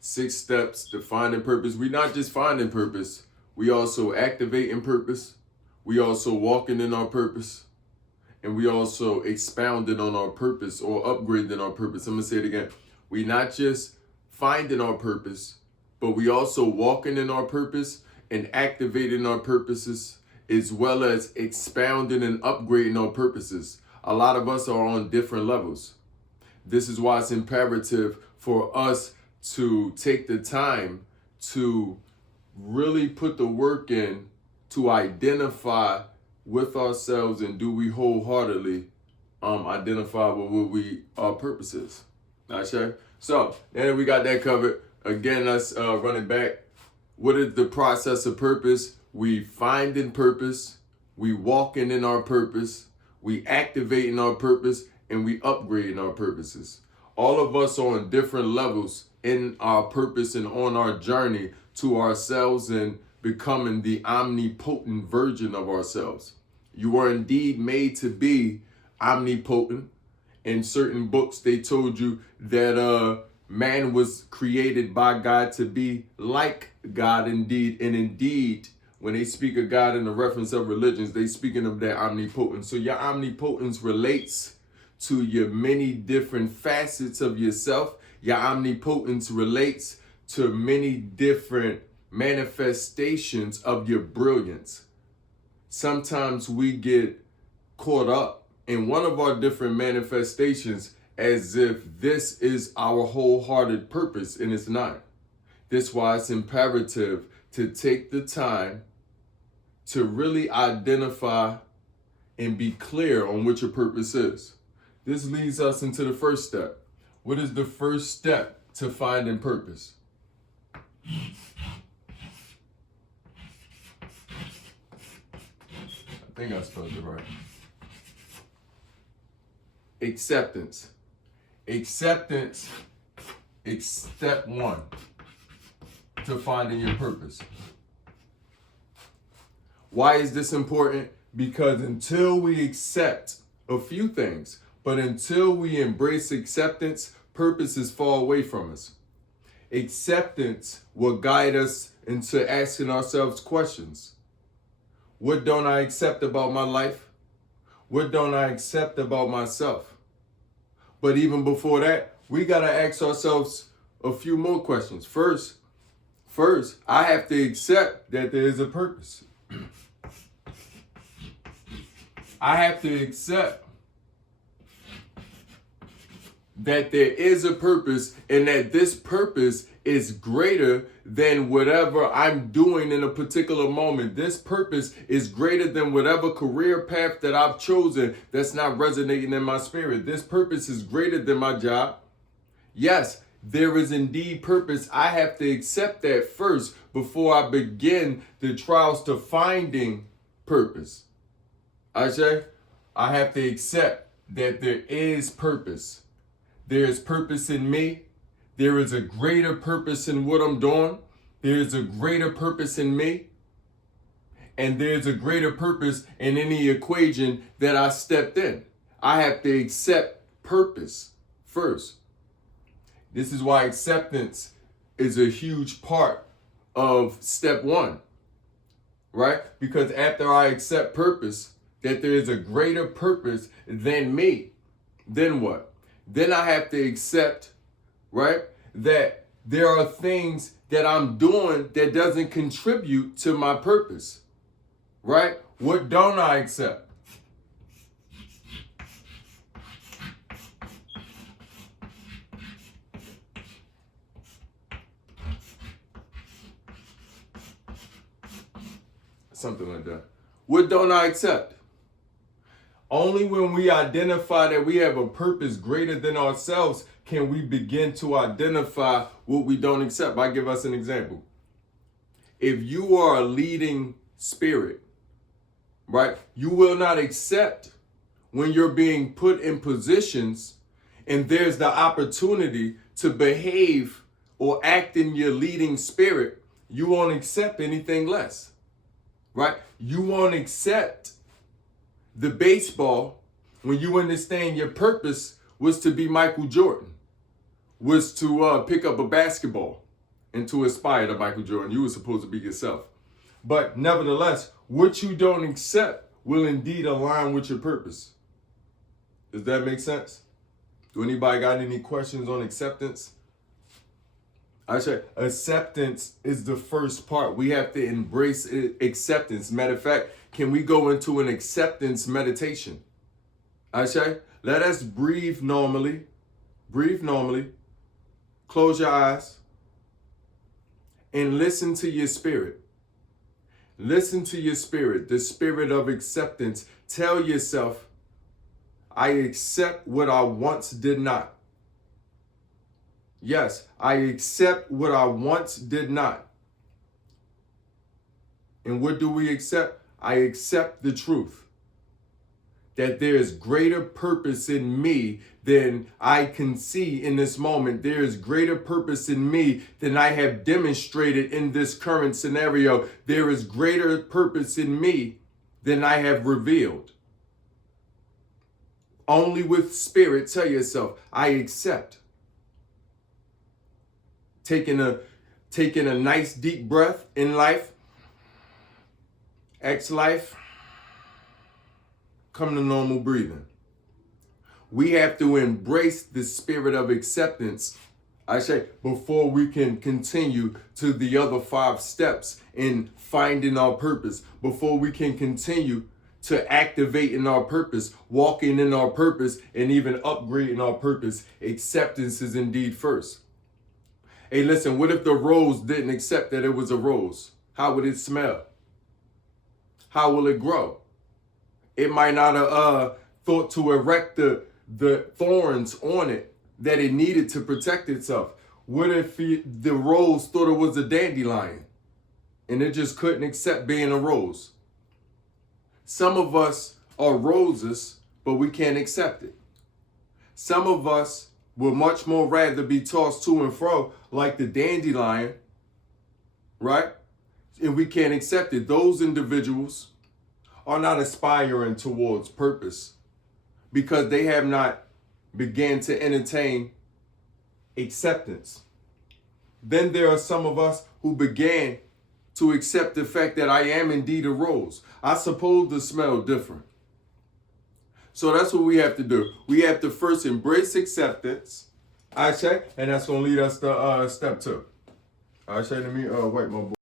6 steps to finding purpose. We not just finding purpose, we also activating purpose. We also walking in our purpose. And we also expounding on our purpose or upgrading our purpose. I'm going to say it again. We not just finding our purpose, but we also walking in our purpose and activating our purposes, as well as expounding and upgrading our purposes. A lot of us are on different levels. This is why it's imperative for us to take the time to really put the work in to identify with ourselves, and do we wholeheartedly identify with what our purpose is. Okay? So, then we got that covered. Again, let's run it back. What is the process of purpose? We finding purpose, we walking in our purpose, we activating our purpose, and we upgrading our purposes. All of us are on different levels in our purpose and on our journey to ourselves and becoming the omnipotent version of ourselves. You are indeed made to be omnipotent. In certain books, they told you that man was created by God to be like God indeed. And indeed, when they speak of God in the reference of religions, they speaking of that omnipotence. So your omnipotence relates to your many different facets of yourself. Your omnipotence relates to many different manifestations of your brilliance. Sometimes we get caught up in one of our different manifestations as if this is our wholehearted purpose, and it's not. That's why it's imperative to take the time to really identify and be clear on what your purpose is. This leads us into the first step. What is the first step to finding purpose? I think I spelled it right. Acceptance. Acceptance is step one to finding your purpose. Why is this important? Because until we accept a few things, but until we embrace acceptance, purposes fall away from us. Acceptance will guide us into asking ourselves questions. What don't I accept about my life? What don't I accept about myself? But even before that, we got to ask ourselves a few more questions. First, I have to accept that there is a purpose. I have to accept that there is a purpose and that this purpose is greater than whatever I'm doing in a particular moment. This purpose is greater than whatever career path that I've chosen that's not resonating in my spirit. This purpose is greater than my job. Yes, there is indeed purpose. I have to accept that first before I begin the trials to finding purpose. I have to accept that there is purpose. There is purpose in me. There is a greater purpose in what I'm doing. There is a greater purpose in me. And there's a greater purpose in any equation that I stepped in. I have to accept purpose first. This is why acceptance is a huge part of step one, right? Because after I accept purpose, that there is a greater purpose than me, then what? Then I have to accept, right, that there are things that I'm doing that doesn't contribute to my purpose, right? What don't I accept? Something like that. What don't I accept? Only when we identify that we have a purpose greater than ourselves can we begin to identify what we don't accept. I'll give us an example. If you are a leading spirit, right, you will not accept when you're being put in positions and there's the opportunity to behave or act in your leading spirit. You won't accept anything less, right? You won't accept the baseball when you understand your purpose was to be Michael Jordan, was to pick up a basketball. and to aspire to Michael Jordan. You were supposed to be yourself. But nevertheless, what you don't accept will indeed align with your purpose. Does that make sense? Do anybody got any questions on acceptance? I say acceptance is the first part. We have to embrace acceptance. Matter of fact, can we go into an acceptance meditation? I say, let us breathe normally. Breathe normally. Close your eyes. And listen to your spirit. Listen to your spirit, the spirit of acceptance. Tell yourself, I accept what I once did not. Yes, I accept what I once did not. And what do we accept? I accept the truth. That there is greater purpose in me than I can see in this moment. There is greater purpose in me than I have demonstrated in this current scenario. There is greater purpose in me than I have revealed. Only with spirit, tell yourself, I accept. Taking a nice deep breath in life. X life. Come to normal breathing. We have to embrace the spirit of acceptance, I say, before we can continue to the other 5 steps in finding our purpose, before we can continue to activate in our purpose, walking in our purpose, and even upgrading our purpose. Acceptance is indeed first. Hey, listen, what if the rose didn't accept that it was a rose? How would it smell? How will it grow? It might not have thought to erect the thorns on it that it needed to protect itself. What if the rose thought it was a dandelion and it just couldn't accept being a rose? Some of us are roses, but we can't accept it. Some of us would much more rather be tossed to and fro like the dandelion, right? And we can't accept it. Those individuals are not aspiring towards purpose because they have not began to entertain acceptance. Then there are some of us who began to accept the fact that I am indeed a rose. I suppose to smell different. So that's what we have to do. We have to first embrace acceptance, I say, and that's going to lead us to step 2. I say to me, wait, my boy.